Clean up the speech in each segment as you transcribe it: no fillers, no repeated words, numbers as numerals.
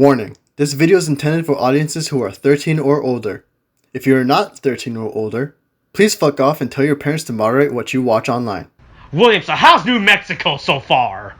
Warning, this video is intended for audiences who are 13 or older. If you are not 13 or older, please fuck off and tell your parents to moderate what you watch online. William, so how's New Mexico so far?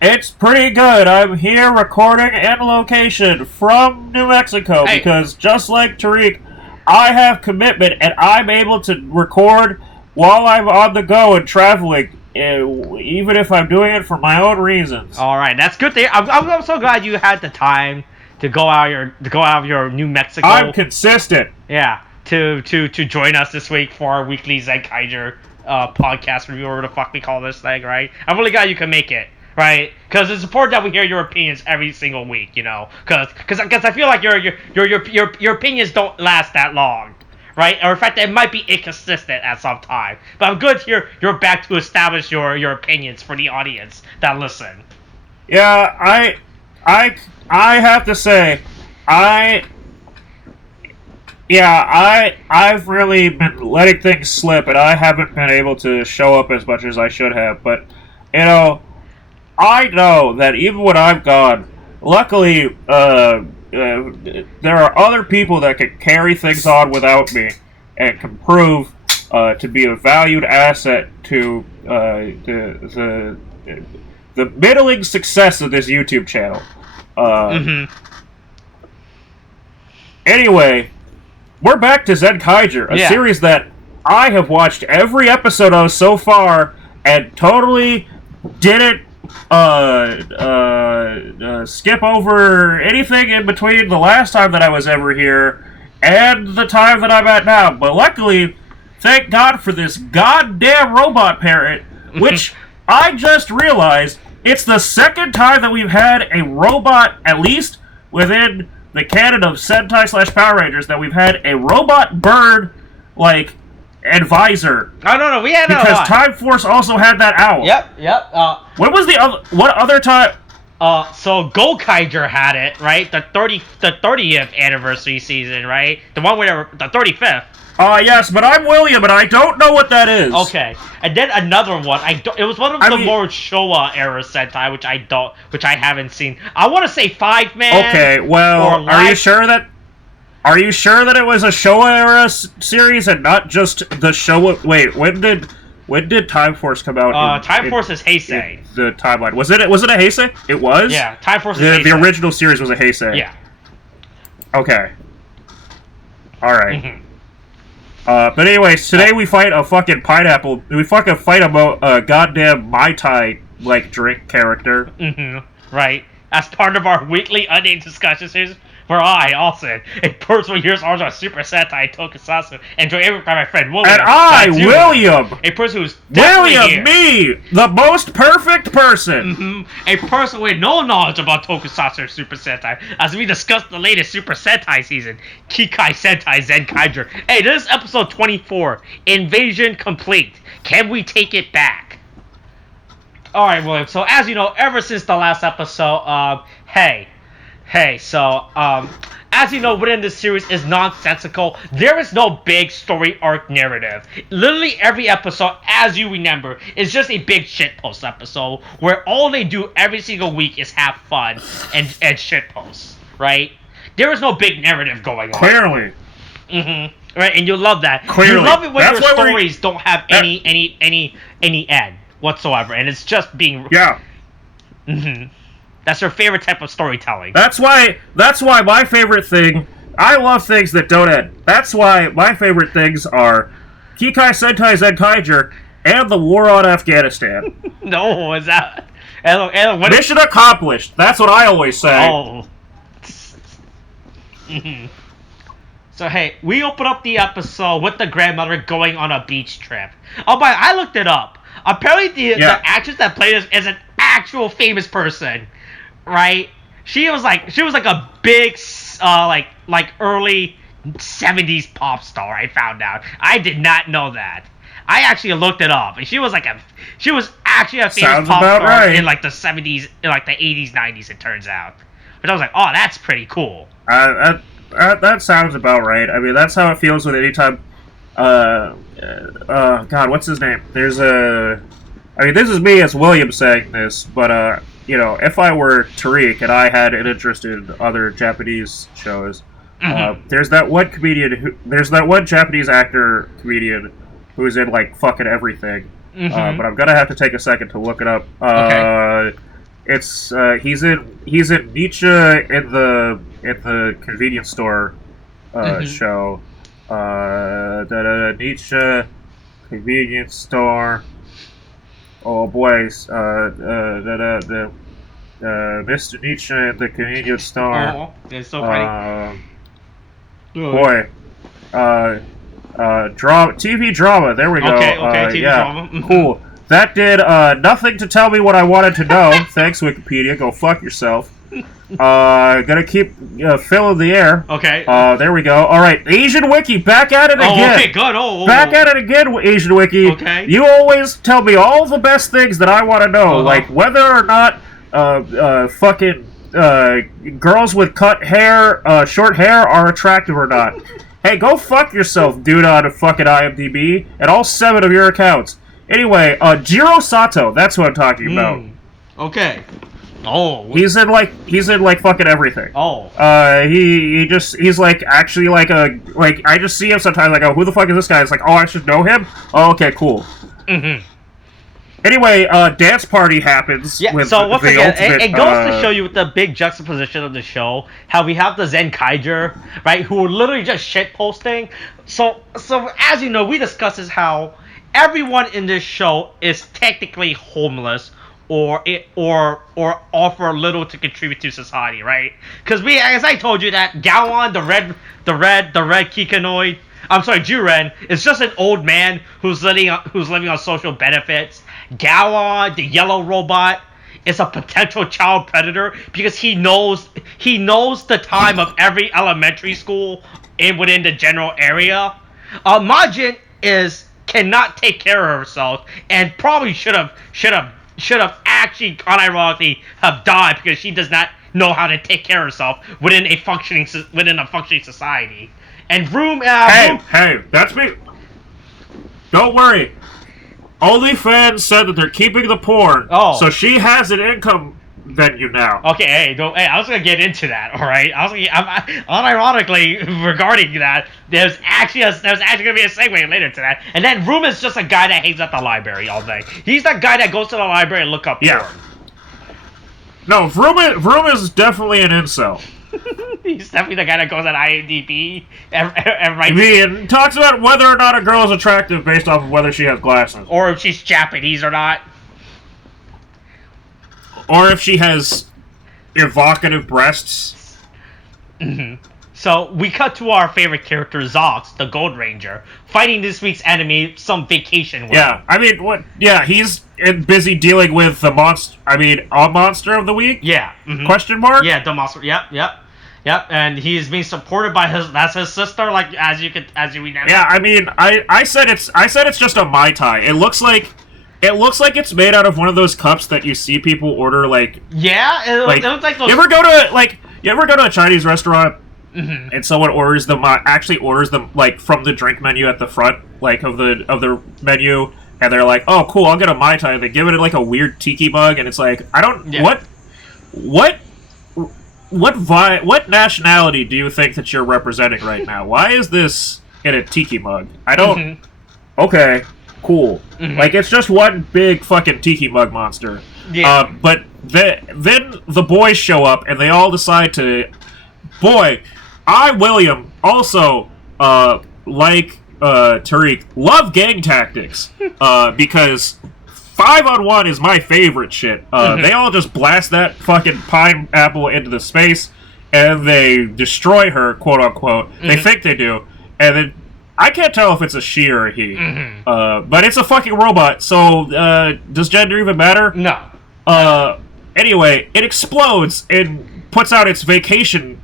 It's pretty good. I'm here recording in location from New Mexico because just like Tariq, I have commitment and I'm able to record while I'm on the go and traveling, even if I'm doing it for my own reasons. All right, that's good. I'm so glad you had the time to go out of your New Mexico. I'm consistent. Yeah, to join us this week for our weekly Zenkaiger podcast review, or whatever the fuck we call this thing, right? I'm really glad you can make it. Right, because it's important that we hear your opinions every single week, you know. Because I feel like your opinions don't last that long, right? Or in fact, it might be inconsistent at some time. But I'm good to hear you're back to establish your opinions for the audience that listen. Yeah, I have to say, I've really been letting things slip, and I haven't been able to show up as much as I should have. But I know that even when I'm gone, luckily, there are other people that can carry things on without me and can prove to be a valued asset to the middling success of this YouTube channel. Anyway, we're back to Zenkaiger, a series that I have watched every episode of so far and totally didn't skip over anything in between the last time that I was ever here and the time that I'm at now. But luckily, thank God for this goddamn robot parrot, which I just realized it's the second time that we've had a robot, at least within the canon of Sentai/Power Rangers, that we've had a robot bird, advisor. Oh, no, we had because Time Force also had that owl. Yep. What was the other? What other time? So Gokaiger had it, right? The 30th anniversary season, right? The one where the 35th. Yes, but I'm William, and I don't know what that is. Okay, and then another one. It was one of the more Showa era Sentai, which I haven't seen. I want to say 5-man. Okay, well, are you sure that it was a Showa era series and not just the Showa? Wait, when did Time Force come out? Time Force is Heisei. The timeline was it a Heisei? It was. Yeah, Time Force is Heisei. The original series was a Heisei. Yeah. Okay. All right. But anyways, today we fight a fucking pineapple. We fucking fight a goddamn Mai Tai drink character. Right. As part of our weekly unnamed discussion series, where I, Austin, a person who hears our Super Sentai tokusatsu, and joined every by my friend William. And I, William! A person who's William, me! The most perfect person! A person with no knowledge about tokusatsu or Super Sentai, as we discuss the latest Super Sentai season, Kikai Sentai Zenkaiger. Hey, this is episode 24, Invasion Complete. Can we take it back? Alright, William, so as you know, ever since the last episode, as you know, within this series is nonsensical. There is no big story arc narrative. Literally every episode, as you remember, is just a big shitpost episode where all they do every single week is have fun and shitposts, right? There is no big narrative going on. Clearly. Right, and you love that. Clearly. You love it when your stories don't have any end whatsoever, and it's just being... Yeah. That's your favorite type of storytelling. That's why my favorite thing... I love things that don't end. That's why my favorite things are Kikai Sentai Zenkaiger and the War on Afghanistan. No, is that... Mission accomplished. That's what I always say. Oh. So, hey, we open up the episode with the grandmother going on a beach trip. Oh, but I looked it up. Apparently, the actress that played this is an actual famous person, right? She was like a big, early 70s pop star. I found out. I did not know that. I actually looked it up, and she was actually a famous pop star in the 70s, in the 80s, 90s. It turns out, but I was like, oh, that's pretty cool. That sounds about right. I mean, that's how it feels with any time. God, what's his name? This is me as William saying this, but if I were Tariq and I had an interest in other Japanese shows, there's that one Japanese actor comedian who's in like fucking everything. But I'm gonna have to take a second to look it up. Okay. It's he's in Nietzsche in the convenience store show. Nietzsche convenience store. Oh boys, Mr. Nietzsche in the convenience store. Oh, it's so funny. Boy, drama, TV drama. There we go. Okay, TV drama. Cool. That did nothing to tell me what I wanted to know. Thanks, Wikipedia. Go fuck yourself. Gonna keep filling the air. Okay. There we go. All right, Asian Wiki, back at it again. Okay, good. Back at it again, Asian Wiki. Okay. You always tell me all the best things that I want to know, like whether or not fucking girls with cut hair, short hair, are attractive or not. Hey, go fuck yourself, dude, on fucking IMDb and all 7 of your accounts. Anyway, Jiro Sato, that's what I'm talking about. Okay. Oh. He's in like fucking everything. Oh. He's like actually like I just see him sometimes like, oh, who the fuck is this guy? It's like, oh, I should know him? Oh, okay, cool. Anyway, dance party happens. Yeah, with so once the again, ultimate, it goes to show you with the big juxtaposition of the show, how we have the Zenkaiger, right, who are literally just shit posting. So as you know, we discussed is how everyone in this show is technically homeless or offer little to contribute to society, right? Because as I told you, that Gowon, the red Kikanoid, I'm sorry, Juren, is just an old man who's living on social benefits. Gowon, the yellow robot, is a potential child predator because he knows the time of every elementary school within the general area. Majin cannot take care of herself and probably should have actually unironically have died because she does not know how to take care of herself within a functioning society. And Hey, that's me. Don't worry. OnlyFans said that they're keeping the porn, so she has an income venue now. Okay, I was gonna get into that. All right, unironically regarding that, there's actually gonna be a segue later to that. And then Room is just a guy that hangs at the library all day. He's that guy that goes to the library and look up porn. No, Vroom is definitely an incel. He's definitely the guy that goes at IMDb and talks about whether or not a girl is attractive based off of whether she has glasses. Or if she's Japanese or not. Or if she has evocative breasts. So, we cut to our favorite character, Zox, the Gold Ranger, fighting this week's enemy, some vacation world. Yeah, I mean, what? Yeah, he's busy dealing with the monster. I mean, a monster of the week. Yeah. Question mark. Yeah, the monster. Yep. And he's being supported by his sister, like as you know. Yeah, I mean, I said it's just a Mai Tai. It looks like it's made out of one of those cups that you see people order, like. Yeah, it looks like those. You ever go to a Chinese restaurant? And someone orders them like from the drink menu at the front, like of the menu, and they're like, "Oh, cool, I'll get a Mai Tai." They give it like a weird tiki mug, and it's like, I don't what nationality do you think that you're representing right now? Why is this in a tiki mug? I don't. Okay, cool. Like it's just one big fucking tiki mug monster. Yeah. But then the boys show up, and they all decide to. Boy, William, also, like Tariq, love gang tactics, because 5-on-1 is my favorite shit. They all just blast that fucking pineapple into the space, and they destroy her, quote-unquote. They think they do, and then I can't tell if it's a she or a he, but it's a fucking robot, so does gender even matter? No. Anyway, it explodes and puts out its vacation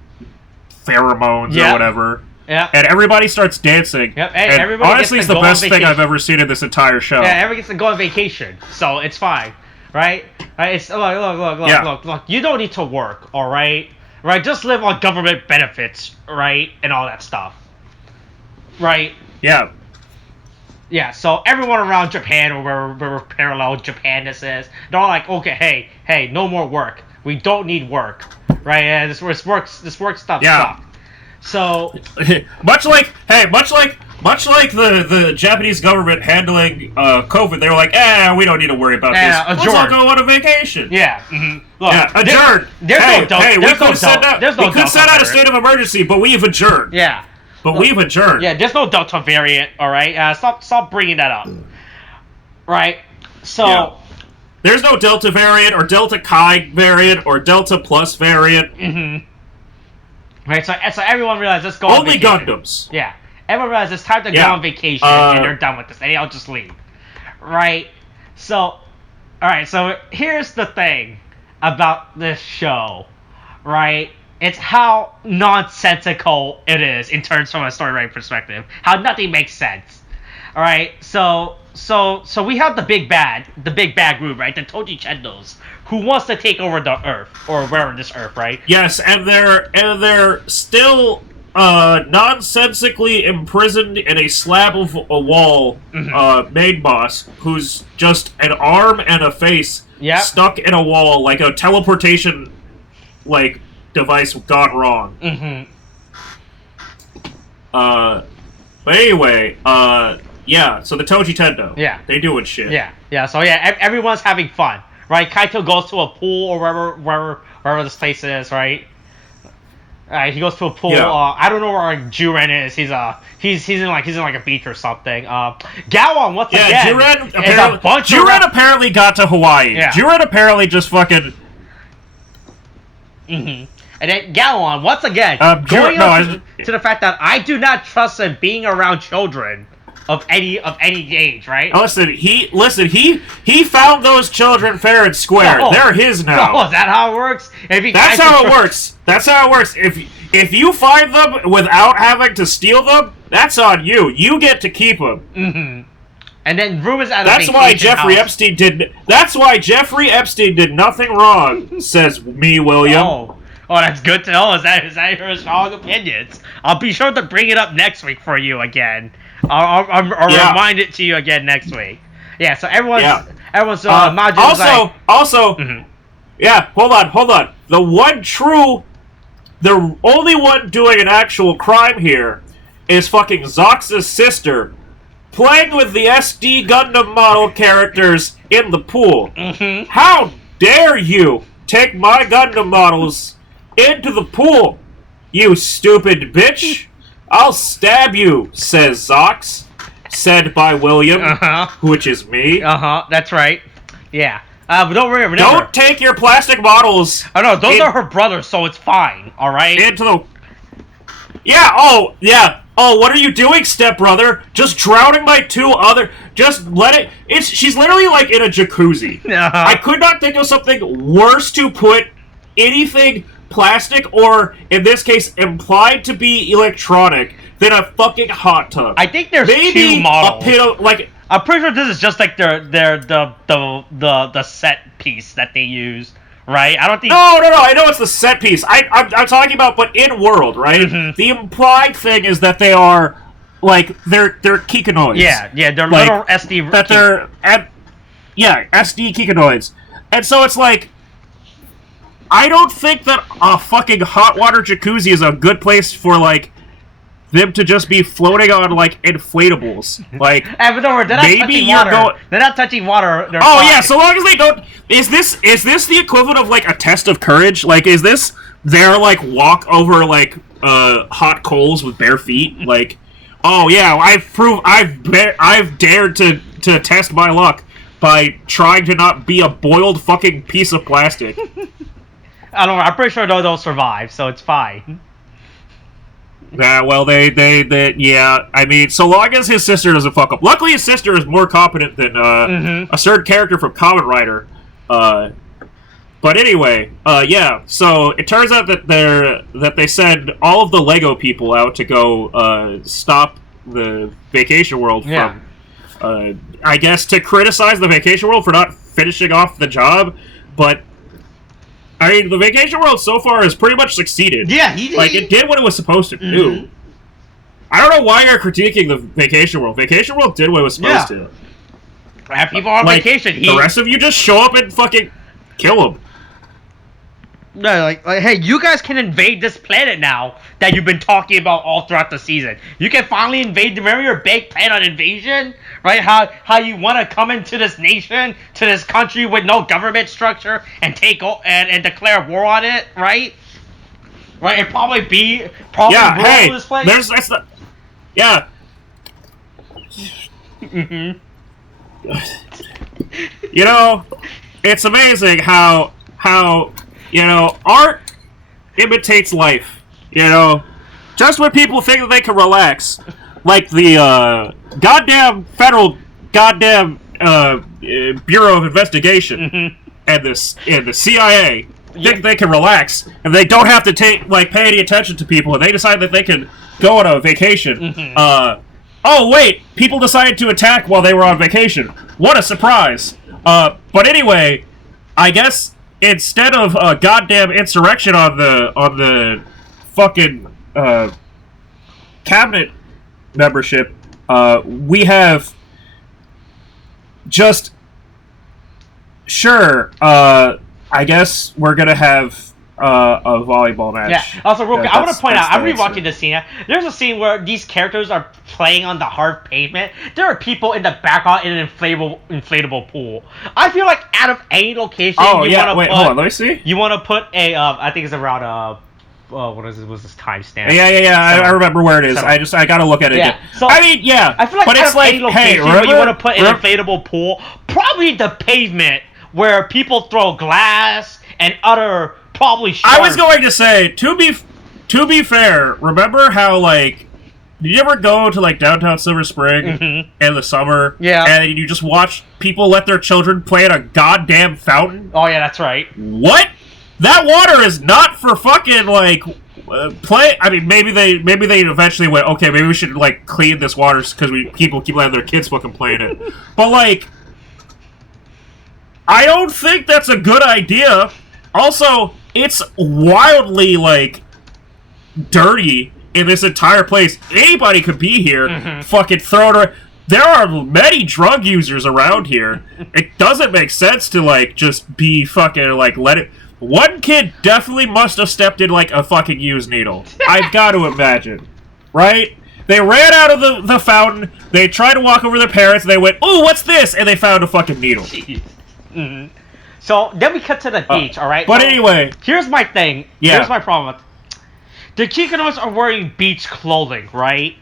pheromones or whatever. Yeah. And everybody starts dancing. Yep. Hey, and everybody honestly, gets it's to the go best on thing vacation. I've ever seen in this entire show. Yeah, everybody gets to go on vacation, so it's fine, right? It's look. You don't need to work, all right? Right? Just live on government benefits, right, and all that stuff, right? Yeah. Yeah, so everyone around Japan, or wherever parallel Japan this is, they're all like, okay, hey, no more work. We don't need work, right? And this work stuff sucks. So much like the Japanese government handling COVID, they were like, we don't need to worry about this. Let's all go on a vacation. Yeah. Look, adjourn. We could send out a state of emergency, but we've adjourned. Yeah. We've adjourned. Yeah, there's no Delta variant, all right? Stop bringing that up. Right? So... Yeah. There's no Delta variant, or Delta Chi variant, or Delta Plus variant. Mm-hmm. Right, so everyone realizes let's go on vacation. Only Gundams. Yeah. Everyone realizes it's time to go on vacation, and they're done with this. And I'll just leave. Right? So... Alright, so here's the thing about this show. Right? It's how nonsensical it is in terms from a story-writing perspective. How nothing makes sense. All right, so we have the big bad group, right? The Toji Chendos, who wants to take over the Earth, or wherever this Earth, right? Yes, and they're still nonsensically imprisoned in a slab of a wall. Main boss, who's just an arm and a face stuck in a wall, like a teleportation, device gone wrong. But anyway, so the Toji Tendo. Yeah. They doing shit. Yeah, so everyone's having fun. Right? Kaito goes to a pool or wherever this place is, right? He goes to a pool. Yeah. I don't know where Juren is. He's in like a beach or something. Gowon once again. Juren apparently got to Hawaii. Yeah. Juren apparently just fucking. And then Gowon once again to the fact that I do not trust him being around children of any age, right? Listen, he found those children fair and square. They're his now. Oh, is that how it works? That's how it works. That's how it works. If you find them without having to steal them, that's on you. You get to keep them. And then Rue is out of That's why Jeffrey Epstein did nothing wrong, says me, William. Oh, that's good to know. Is that your strong opinions? I'll be sure to bring it up next week for you again. I'll remind it to you again next week. Yeah, so everyone's hold on. The only one doing an actual crime here is fucking Zox's sister, playing with the SD Gundam model characters in the pool. How dare you take my Gundam models into the pool, you stupid bitch! I'll stab you, says Zox. Said by William, which is me. That's right. Yeah. But don't worry, remember. Don't take your plastic models. Oh no, those are her brothers, so it's fine. All right. Into the. Yeah. Oh, yeah. Oh, what are you doing, stepbrother? Just drowning my two other. Just let it. She's literally like in a jacuzzi. I could not think of something worse to put anything plastic, or in this case, implied to be electronic, than a fucking hot tub. I think there's two models. I'm pretty sure this is just like the set piece that they use, right? I don't think. No. I know it's the set piece. I'm talking about, but in world, right? The implied thing is that they are they're Kikanoids. Yeah, they're little SD. That they're SD Kikanoids, and so it's like. I don't think that a fucking hot water jacuzzi is a good place for them to just be floating on inflatables. But don't worry, they're not touching water. They're fine. Yeah, so long as they don't. Is this the equivalent of a test of courage? Is this their walk over hot coals with bare feet? I've dared to test my luck by trying to not be a boiled fucking piece of plastic. I don't know. I'm pretty sure they'll survive, so it's fine. Yeah, well, yeah. I mean, so long as his sister doesn't fuck up. Luckily, his sister is more competent than a certain character from Kamen Rider. But anyway, yeah. So it turns out that they send all of the Lego people out to go stop the Vacation World from. I guess to criticize the Vacation World for not finishing off the job, but. I mean, the Vacation World so far has pretty much succeeded. Yeah, it did what it was supposed to do. I don't know why you're critiquing the Vacation World. Vacation World did what it was supposed to. Have people on vacation. The rest of you just show up and fucking kill them. No, like, hey, you guys can invade this planet now that you've been talking about all throughout the season. You can finally invade. Remember your big plan on invasion, right? How you want to come into this nation, to this country with no government structure, and and declare war on it, right? Right, and probably rule this place. That's the Mm-hmm. You know, it's amazing how art imitates life. Just when people think that they can relax, like the goddamn federal Bureau of Investigation and the CIA think they can relax and they don't have to pay any attention to people, and they decide that they can go on a vacation. Oh wait, people decided to attack while they were on vacation. What a surprise! But anyway, I guess instead of a goddamn insurrection on the fucking cabinet membership, we have just I guess we're gonna have a volleyball match. Yeah. Also, real quick, I want to point out, I'm rewatching this scene. There's a scene where these characters are playing on the hard pavement. There are people in the background in an inflatable pool. I feel like out of any location, hold on, let me see. You want to put a, I think it's around what is it? Was this timestamp? Yeah. I remember where it is. I gotta look at it again. So I mean, yeah. I feel like but out it's of any location where you want to put an inflatable pool, probably the pavement where people throw glass and other. Probably sharp. I was going to say, to be fair, remember how, did you ever go to, downtown Silver Spring in the summer? Yeah. And you just watch people let their children play in a goddamn fountain? Oh, yeah, that's right. What? That water is not for fucking, play... I mean, maybe they eventually went, okay, maybe we should, clean this water because people keep letting their kids fucking play in it. But, I don't think that's a good idea. Also, it's wildly, dirty in this entire place. Anybody could be here, fucking throw it around. There are many drug users around here. It doesn't make sense to, just be fucking, let it... One kid definitely must have stepped in, a fucking used needle. I've got to imagine. Right? They ran out of the fountain, they tried to walk over their parents, and they went, ooh, what's this? And they found a fucking needle. So, then we cut to the beach, alright? But anyway... Here's my thing. Yeah. Here's my problem with... The Kikonos are wearing beach clothing, right?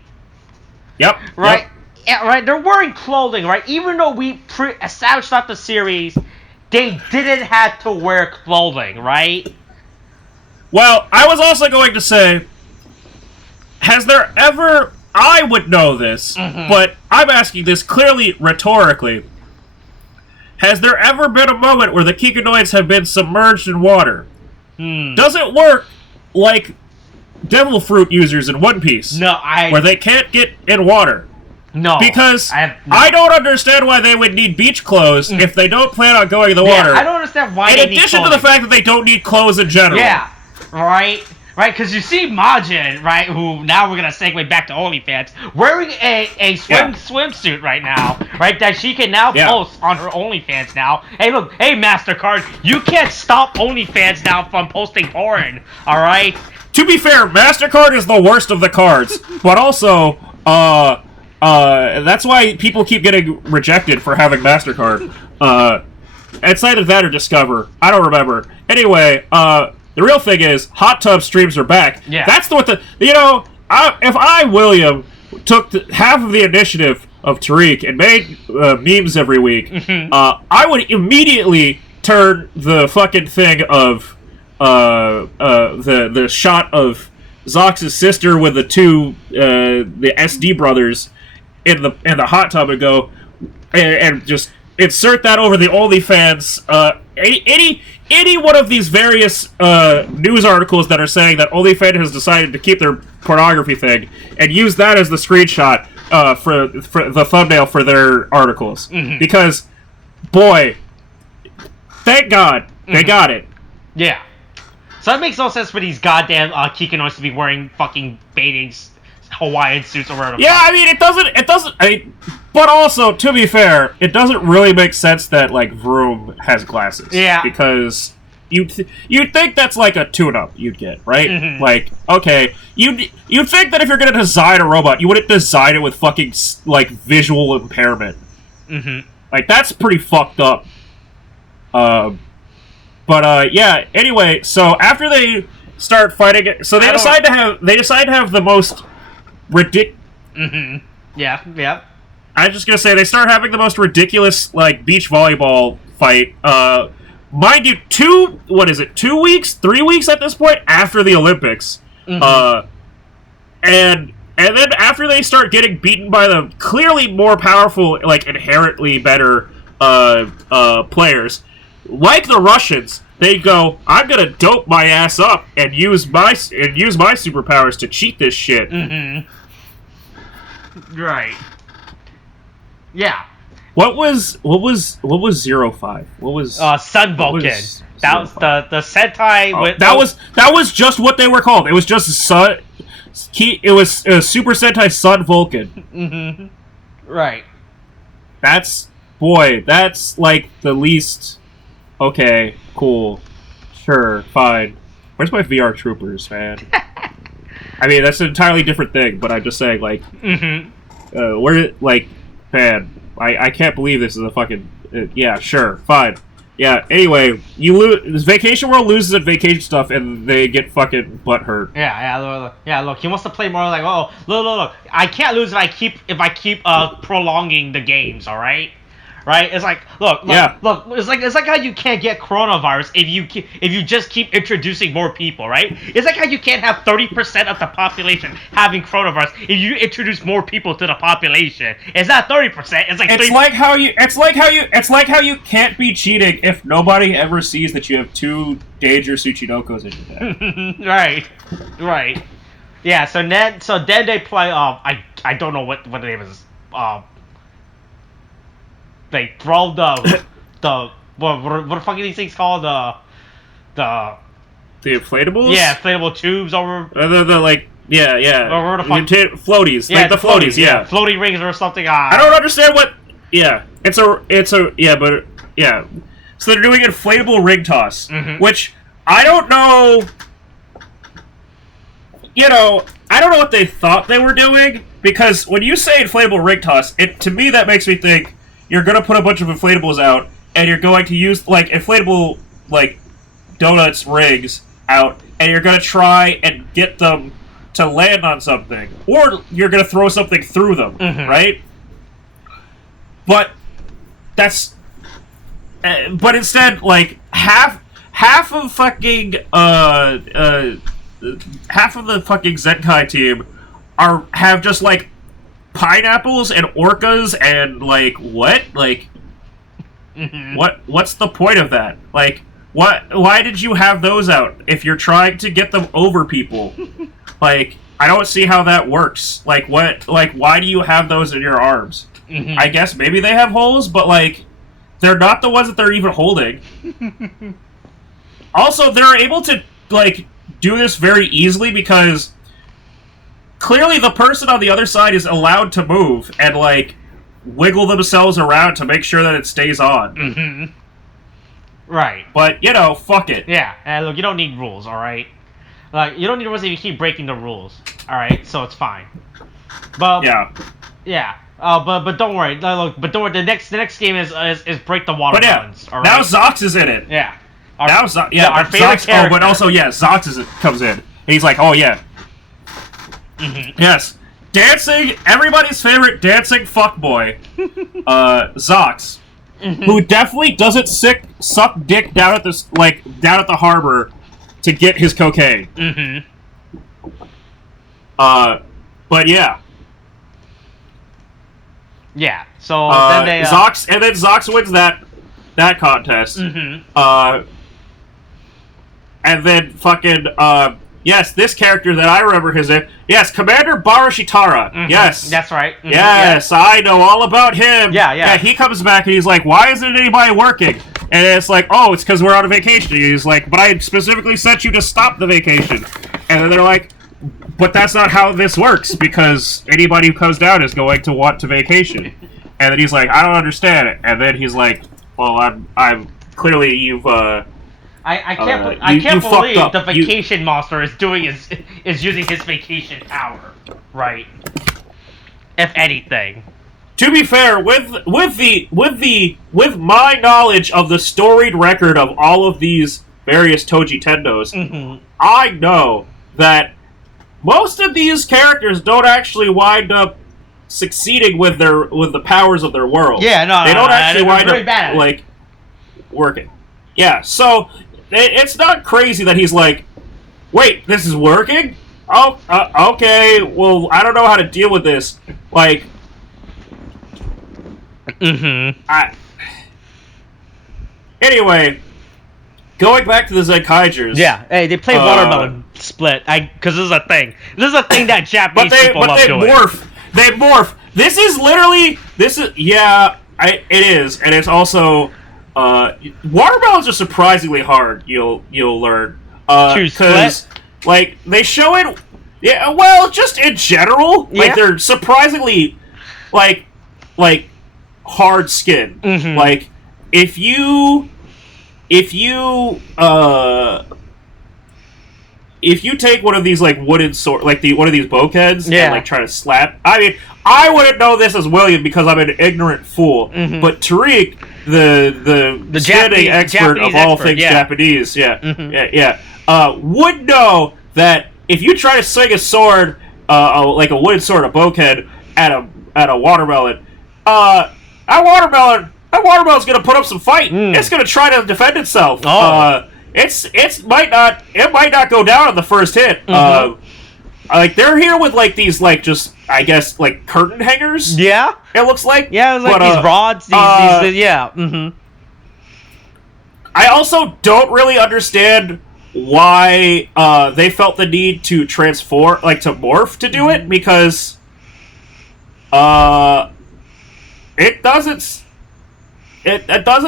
Yep. Right? Yep. Yeah, right, they're wearing clothing, right? Even though we established out the series, they didn't have to wear clothing, right? Well, I was also going to say... Has there ever... I would know this, but I'm asking this clearly rhetorically... Has there ever been a moment where the Kikonoids have been submerged in water? Does it work like Devil Fruit users in One Piece? No, where they can't get in water? No. Because I don't understand why they would need beach clothes if they don't plan on going in the water. I don't understand why in addition to the fact that they don't need clothes in general. Yeah, right? Right, because you see Majin, right, who now we're going to segue back to OnlyFans, wearing a swimsuit right now, right, that she can now post on her OnlyFans now. Hey, look, hey, MasterCard, you can't stop OnlyFans now from posting porn, alright? To be fair, MasterCard is the worst of the cards, but also, that's why people keep getting rejected for having MasterCard. It's either that or Discover. I don't remember. Anyway, the real thing is, hot tub streams are back. Yeah. That's if I, William, took half of the initiative of Tariq and made memes every week, I would immediately turn the fucking thing of the shot of Zox's sister with the the SD brothers in the hot tub and go and just insert that over the OnlyFans. Any one of these various news articles that are saying that OnlyFans has decided to keep their pornography thing, and use that as the screenshot for the thumbnail for their articles. Because, boy, thank God they got it. Yeah. So it makes no sense for these goddamn Kikonos to be wearing fucking bathing Hawaiian suits or whatever. Yeah, I mean, it doesn't. But also, to be fair, it doesn't really make sense that like Vroom has glasses. Yeah. Because you'd think that's like a tune-up you'd get, right? Mm-hmm. Like, okay, you'd think that if you're gonna design a robot, you wouldn't design it with fucking like visual impairment. Mm-hmm. Like, that's pretty fucked up. Yeah. Anyway, so after they start fighting, so they decide to have the most ridiculous. Mm-hmm. Yeah. I'm just gonna say they start having the most ridiculous like beach volleyball fight. Mind you, 2 weeks, 3 weeks at this point after the Olympics. Mm-hmm. And then after they start getting beaten by the clearly more powerful, like inherently better players, like the Russians, they go, I'm gonna dope my ass up and use my superpowers to cheat this shit. Mm-hmm. Right. Yeah. What was 05? What was Sun Vulcan? That was the Sentai. That was just what they were called. It was just Sun. It was Super Sentai Sun Vulcan. Mm-hmm. Right. That's like the least. Okay, cool, sure, fine. Where's my VR troopers, man? I mean, that's an entirely different thing. But I'm just saying, like, man. I can't believe this is a fucking... yeah, sure, fine. Yeah, anyway, Vacation World loses at vacation stuff, and they get fucking butthurt. Yeah, look, he wants to play more like, oh, look, I can't lose if I keep prolonging the games, alright? Right? It's like, look, it's like how you can't get coronavirus if you just keep introducing more people, right? It's like how you can't have 30% of the population having coronavirus if you introduce more people to the population. It's not 30%. It's like it's like how you can't be cheating if nobody ever sees that you have 2 dangerous Uchinokos in your deck. Right. Yeah. So then they play. I don't know what the name is. They throw what the fuck are these things called? The inflatables? Yeah, inflatable tubes over. The like, yeah. Or the fuck? Floaties, yeah, like the floaties, yeah. Floating rings or something. I don't understand what. Yeah, it's a yeah, but yeah. So they're doing inflatable ring toss, which I don't know. You know, I don't know what they thought they were doing, because when you say inflatable ring toss, to me that makes me think you're gonna put a bunch of inflatables out, and you're going to use, like, inflatable, like, donuts rings out, and you're gonna try and get them to land on something. Or you're gonna throw something through them, right? But that's... but instead, like, half of fucking, half of the fucking Zenkai team have just, like, pineapples and orcas and, like, what? Like, what's the point of that? Like, why did you have those out if you're trying to get them over people? Like, I don't see how that works. Like, why do you have those in your arms? I guess maybe they have holes, but, like, they're not the ones that they're even holding. Also, they're able to, like, do this very easily because clearly the person on the other side is allowed to move and, like, wiggle themselves around to make sure that it stays on. Right. But, you know, fuck it. Yeah, and look, you don't need rules, alright? Like, you don't need rules if you keep breaking the rules, alright? So it's fine. But, yeah. But don't worry. Look, but don't worry. The next game is break the watermelons. But yeah, now Zox is in it. Yeah. Our favorite character. Oh, but also, yeah, Zox comes in. And he's like, oh, yeah. Yes. Dancing, everybody's favorite dancing fuckboy, Zox, who definitely doesn't suck dick down at the harbor to get his cocaine. But yeah. Yeah. So then they Zox wins that contest. And then fucking yes, this character that I remember his name. Yes, Commander Barashitara. Yes. That's right. Yes, I know all about him. Yeah, he comes back and he's like, why isn't anybody working? And it's like, oh, it's because we're on a vacation. And he's like, but I specifically sent you to stop the vacation. And then they're like, but that's not how this works, because anybody who comes down is going to want to vacation. And then he's like, I don't understand it. And then he's like, well, I'm clearly you've I can't believe the vacation monster is using his vacation power, right? If anything. To be fair, with my knowledge of the storied record of all of these various Toji Tendos, I know that most of these characters don't actually wind up succeeding with the powers of their world. Yeah, they don't actually wind up like working. Yeah, so it's not crazy that he's like, wait, this is working? Oh, okay. Well, I don't know how to deal with this. Like, Anyway, going back to the Zenkaigers. Yeah, hey, they play watermelon split. Because this is a thing. This is a thing that Japanese people love doing. They morph. This is. It is, and it's also. Watermelons are surprisingly hard. You'll learn. Because like they show it. Yeah, well, just in general, like they're surprisingly, like hard skin. Like if you take one of these like wooden sword, like one of these bokeheads, and like try to slap. I mean, I wouldn't know this as William because I'm an ignorant fool. But Tariq, the standing expert of all things Japanese, would know that if you try to swing a sword, like a wooden sword, a bokehead, at a watermelon, that watermelon's gonna put up some fight. It's gonna try to defend itself. It might not go down on the first hit. Like they're here with like these like just I guess like curtain hangers. Yeah, it looks like. Yeah, it's like these rods. I also don't really understand why they felt the need to transform, like to morph to do it, because it doesn't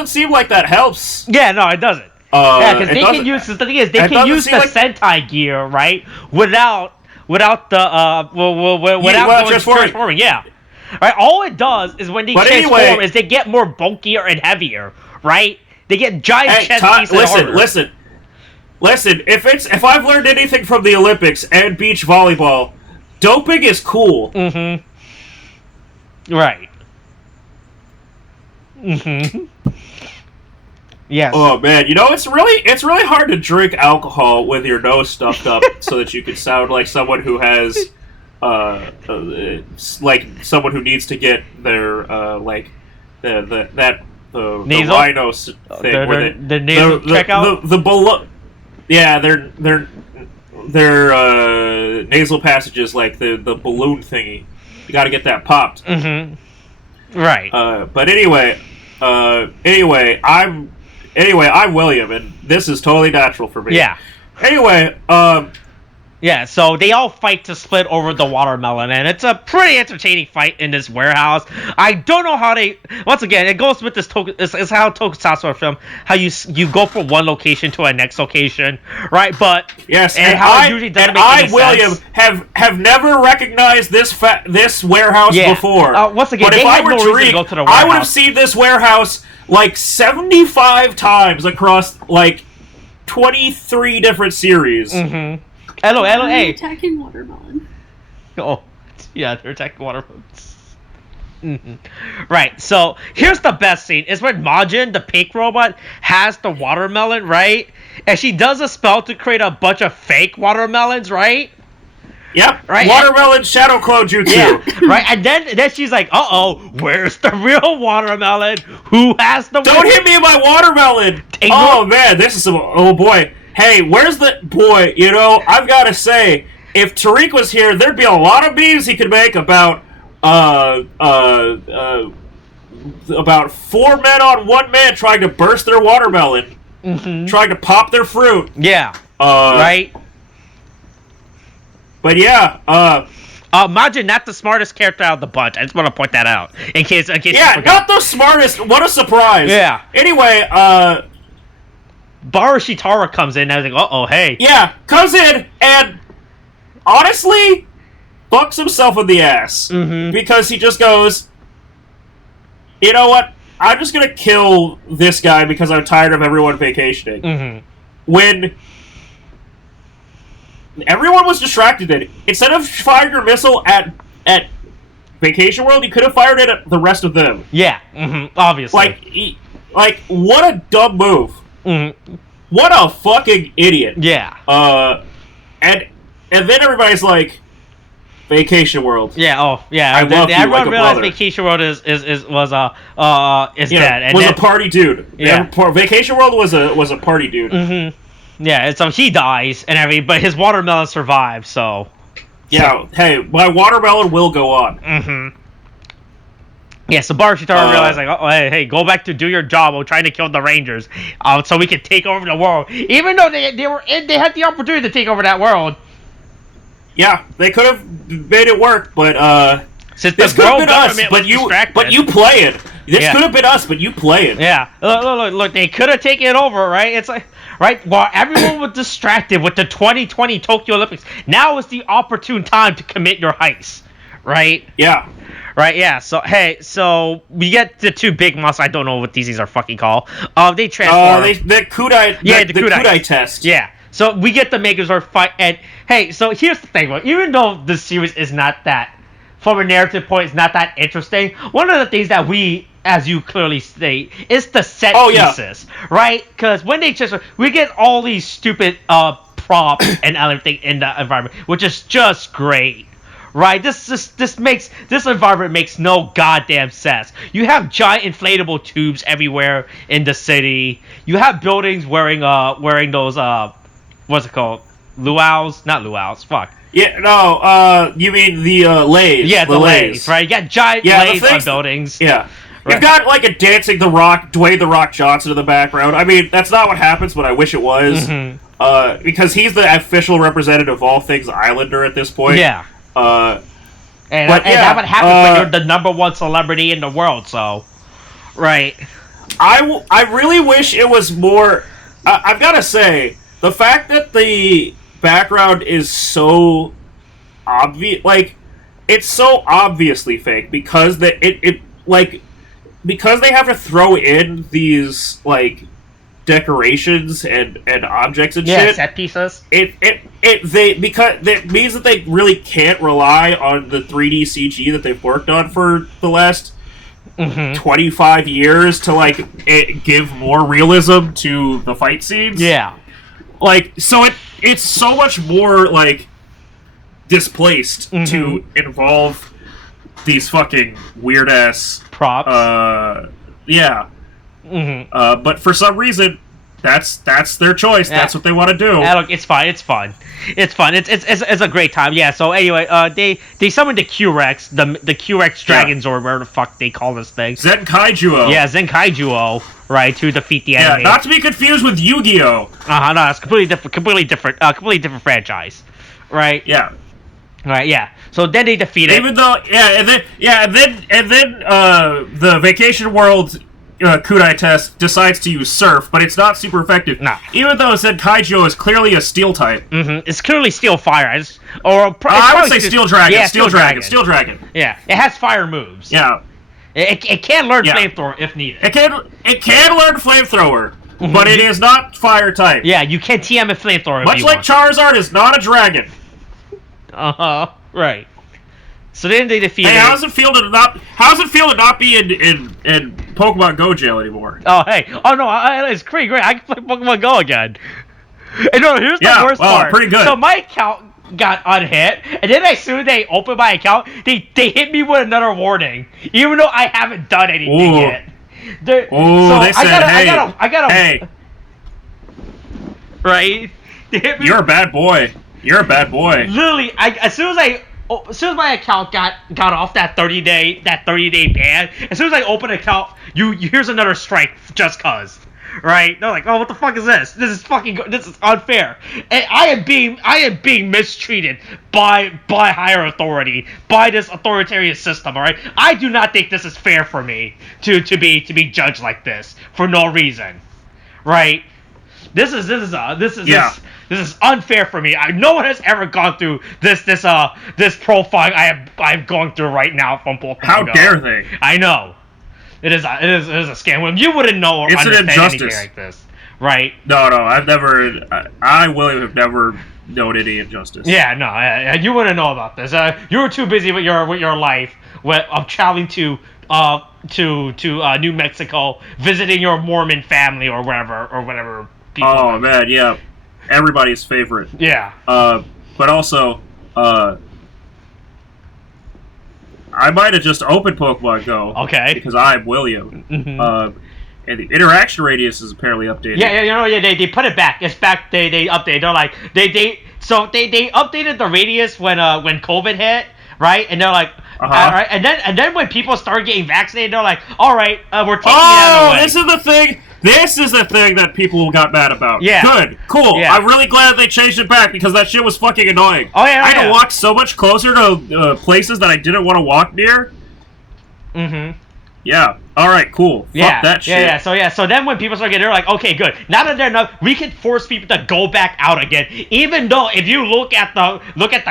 seem like that helps. Yeah, no, it doesn't. Because they can use the thing is they can use the Sentai gear, right, without transforming. Yeah, right. All it does is when they transform is they get more bulkier and heavier, right? They get giant chest pieces. Listen. If I've learned anything from the Olympics and beach volleyball, doping is cool. Right. Yes. Oh man, it's really hard to drink alcohol with your nose stuffed up so that you can sound like someone who has like someone who needs to get their the rhino thing where the nasal check out the below. Yeah, their nasal passages, like the balloon thingy. You got to get that popped. Right. But anyway, I'm William, and this is totally natural for me. Yeah. Anyway, yeah, so they all fight to split over the watermelon, and it's a pretty entertaining fight in this warehouse. I don't know how they... Once again, it goes with this... It's how tokusatsu are filmed, how you go from one location to a next location, right? But... Yes, and William, have never recognized this warehouse before. Once again, but they if had I were no reason to go to the warehouse. I would have seen this warehouse like 75 times across like 23 different series. Hello, hey. Attacking watermelon. Oh, yeah, they're attacking watermelons. Right, so here's the best scene. Is when Majin, the pink robot, has the watermelon, right? And she does a spell to create a bunch of fake watermelons, right? Yep, right? Watermelon shadow clone jutsu. Yeah, right? And then she's like, uh-oh, where's the real watermelon? Who has the Don't hit me in my watermelon! Oh, man, this is some... Oh, boy. Hey, where's the... Boy, I've got to say, if Tariq was here, there'd be a lot of memes he could make about, about 4 men on 1 man trying to burst their watermelon. Trying to pop their fruit. Yeah. Right? But yeah, Majin, not the smartest character out of the bunch. I just want to point that out. In case yeah, not the smartest. What a surprise. Yeah. Anyway, Barushitara comes in and I was like, uh-oh, hey. Yeah, comes in and honestly fucks himself in the ass. Mm-hmm. Because he just goes, you know what? I'm just gonna kill this guy because I'm tired of everyone vacationing. Mm-hmm. When everyone was distracted, instead of firing your missile at Vacation World, you could have fired it at the rest of them. Yeah, obviously. Like, what a dumb move. Mm-hmm. What a fucking idiot. Yeah. And then everybody's like, Vacation World. Yeah. Oh, yeah. I love you everyone like a realized brother. Vacation World is dead. And was then, a party dude. Yeah. Vacation World was a party dude. Mm-hmm. Yeah. And so he dies and everything, but his watermelon survives. So. Yeah. Hey, my watermelon will go on. Mm-hmm. Yeah, so Barshitaro realized, like, oh, hey, go back to do your job while trying to kill the Rangers, so we can take over the world. Even though they had the opportunity to take over that world. Yeah, they could have made it work, but since this the could have world been us, government but was you distracted. play it. This could have been us, but you play it. Yeah, look, they could have taken it over, right? It's like, right, while everyone was distracted with the 2020 Tokyo Olympics, now is the opportune time to commit your heist, right? Yeah. Right, yeah, so we get the two big monsters. I don't know what these are fucking called. They transform. The Kudai test. Yeah, so we get the makers or fight, and hey, so here's the thing, even though the series is not that, from a narrative point, it's not that interesting, one of the things that we, as you clearly state, is the set pieces, right? Because when they transform, we get all these stupid props and everything in the environment, which is just great. Right, this environment makes no goddamn sense. You have giant inflatable tubes everywhere in the city. You have buildings wearing those what's it called? Luau's? Not luau's. Fuck. Yeah, no. You mean the lays? Yeah, the lays. Right, you got giant lays on buildings. Yeah. Right. You've got like a dancing Dwayne the Rock Johnson in the background. I mean, that's not what happens, but I wish it was. Mm-hmm. Because he's the official representative of all things Islander at this point. Yeah. And that would happen when you're the number one celebrity in the world, so... Right. I really wish it was more... I've got to say, the fact that the background is so obvious... Like, it's so obviously fake, because because they have to throw in these, like, decorations and objects and shit. Yeah, set pieces. Because it means that they really can't rely on the 3D CG that they've worked on for the last 25 years to like give more realism to the fight scenes. Yeah. Like, so it's so much more like displaced to involve these fucking weird ass props. Yeah. But for some reason, that's their choice. Yeah. That's what they want to do. Yeah, look, it's fun. It's a great time. Yeah. So anyway, they summoned the Q-Rex, the Q-Rex dragons, or whatever the fuck they call this thing. Zenkaijuo. Yeah, Zenkaijuo, right, to defeat the enemy. Yeah, not to be confused with Yu-Gi-Oh. No, it's completely different franchise, right? Yeah. Right. Yeah. So then they defeat it. Even though, and then the Vacation World. Kudai test decides to use Surf, but it's not super effective. Nah. Even though Zenkaijuo is clearly a Steel type. It's clearly Steel Fire. I would say Steel Dragon. Yeah, Steel Dragon. Yeah, it has fire moves. Yeah. It can learn Flamethrower if needed. It can learn Flamethrower, but it is not Fire type. Yeah, you can TM a Flamethrower Much like Charizard is not a dragon. Right. So then they defeated. Hey, how's it feel to not be in Pokemon Go jail anymore? Oh hey, it's pretty great. I can play Pokemon Go again. And no, here's the worst part. Pretty good. So my account got unhit, and then as soon as they opened my account, they hit me with another warning, even though I haven't done anything yet. They said, hey. Right? They hit me. You're a bad boy. Literally, as soon as my account got off that 30-day ban, as soon as I open an account, here's another strike just cause. Right? They're like, oh, what the fuck is this? This is unfair. And I am being mistreated by higher authority, by this authoritarian system, alright? I do not think this is fair for me to be judged like this for no reason. Right? This is unfair for me. No one has ever gone through this profiling I'm going through right now from Pokemon How Go. dare they? I know. It is a scam. Well, you wouldn't know or it's understand an injustice. anything like this, right? No, I've never. I have never known any injustice. Yeah, no, you wouldn't know about this. You were too busy with your life of traveling to New Mexico, visiting your Mormon family or whatever people. Oh man, yeah, everybody's favorite. Yeah. But also, I might have just opened Pokemon Go. Okay. Because I'm William. Mm-hmm. And the interaction radius is apparently updated. Yeah, they put it back. It's back. They updated. They're like they updated the radius when COVID hit, right? And they're like, all right. And then when people started getting vaccinated, they're like, all right, we're taking that away. This is the thing. This is the thing that people got mad about. Yeah. Good. Cool. Yeah. I'm really glad they changed it back because that shit was fucking annoying. Oh yeah. I had to walk so much closer to places that I didn't want to walk near. Mm-hmm. Yeah. All right. Cool. Fuck that shit. So then when people start getting, they're like, okay, good. Now that they're not, we can force people to go back out again. Even though if you look at the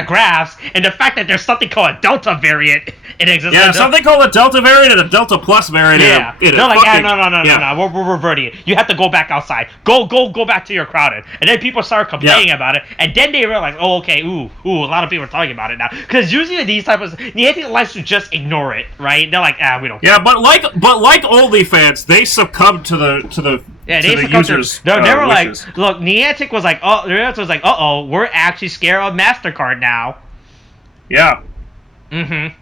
graphs and the fact that there's something called a Delta variant in existence. Yeah, something called a Delta variant and a Delta Plus variant. Yeah. They're like, no. We're reverting it. You have to go back outside. Go back to your crowded. And then people start complaining about it. And then they realize, oh, okay, ooh, a lot of people are talking about it now. Because usually these type of Niantic likes to just ignore it, right? They're like, we don't care. Yeah, but like OnlyFans, they succumbed to the users. They were wishes. like, look, Niantic was like, we're actually scared of MasterCard now. Yeah. Mm-hmm.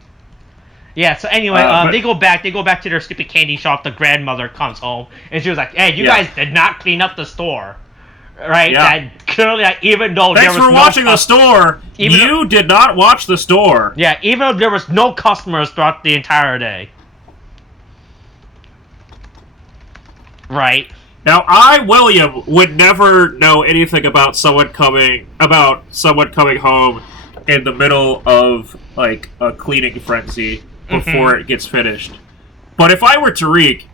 Yeah, so anyway, they go back to their stupid candy shop. The grandmother comes home, and she was like, hey, you guys did not clean up the store. Right? Yeah. That clearly, even though Thanks there was for watching the store. You did not watch the store. Yeah, even though there was no customers throughout the entire day. Right. Now, William, would never know anything about someone coming home in the middle of like a cleaning frenzy before it gets finished. But if I were Tariq,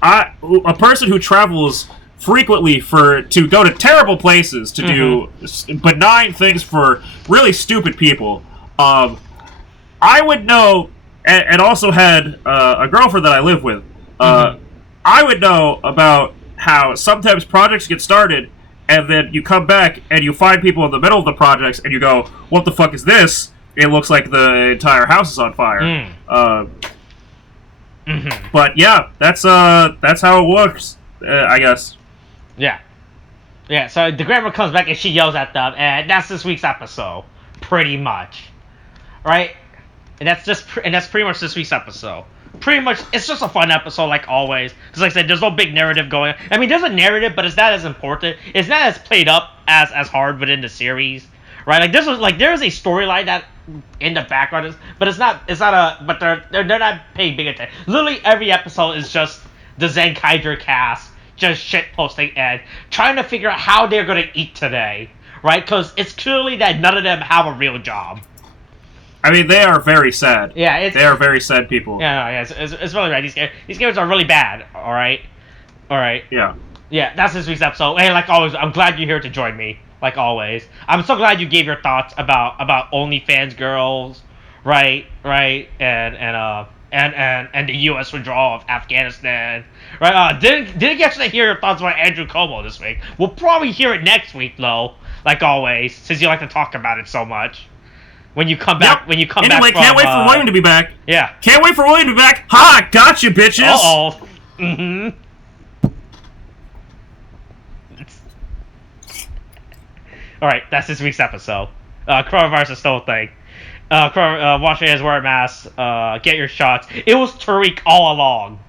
a person who travels frequently to go to terrible places to do benign things for really stupid people, I would know, and also had a girlfriend that I live with. I would know about how sometimes projects get started, and then you come back and you find people in the middle of the projects, and you go, "What the fuck is this?" It looks like the entire house is on fire. But yeah, that's how it works, I guess. Yeah. So the grandma comes back and she yells at them, and that's this week's episode, pretty much, right? And that's pretty much this week's episode. Pretty much, it's just a fun episode like always. Because like I said, there's no big narrative going on. I mean, there's a narrative, but it's not as important. It's not as played up as hard within the series, right? Like there's a storyline that in the background, but they're not paying big attention. Literally every episode is just the Zenkaiger cast just shit posting and trying to figure out how they're gonna eat today, right? Because it's clearly that none of them have a real job. I mean, they are very sad. Yeah, they are very sad people. Yeah, it's really bad. These games are really bad. All right. Yeah, that's this week's episode. Hey, like always, I'm glad you're here to join me. Like always, I'm so glad you gave your thoughts about OnlyFans girls, right, and the U.S. withdrawal of Afghanistan, right? Didn't get to hear your thoughts about Andrew Cuomo this week. We'll probably hear it next week, though. Like always, since you like to talk about it so much. When you come back, anyway, back from, can't wait for William to be back. Yeah. Can't wait for William to be back. Ha! Gotcha, bitches! Uh-oh. Alright, that's this week's episode. Coronavirus is still a thing. Wash your hands, wear a mask, get your shots. It was Tariq all along.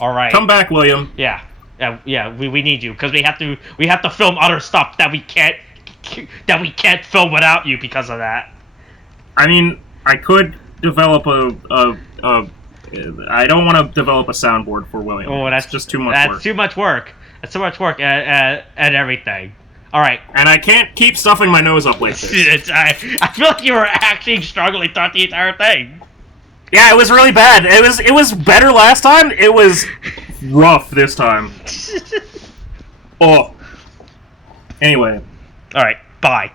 Alright. Come back, William. Yeah, we need you, because we have to film other stuff that we can't film without you because of that. I mean, I could develop I don't want to develop a soundboard for William. Oh, that's just too much work. That's too much work. That's too much work and everything. All right. And I can't keep stuffing my nose up like this. I feel like you were actually struggling throughout the entire thing. Yeah, it was really bad. It was better last time. It was rough this time. Oh. Anyway. All right. Bye.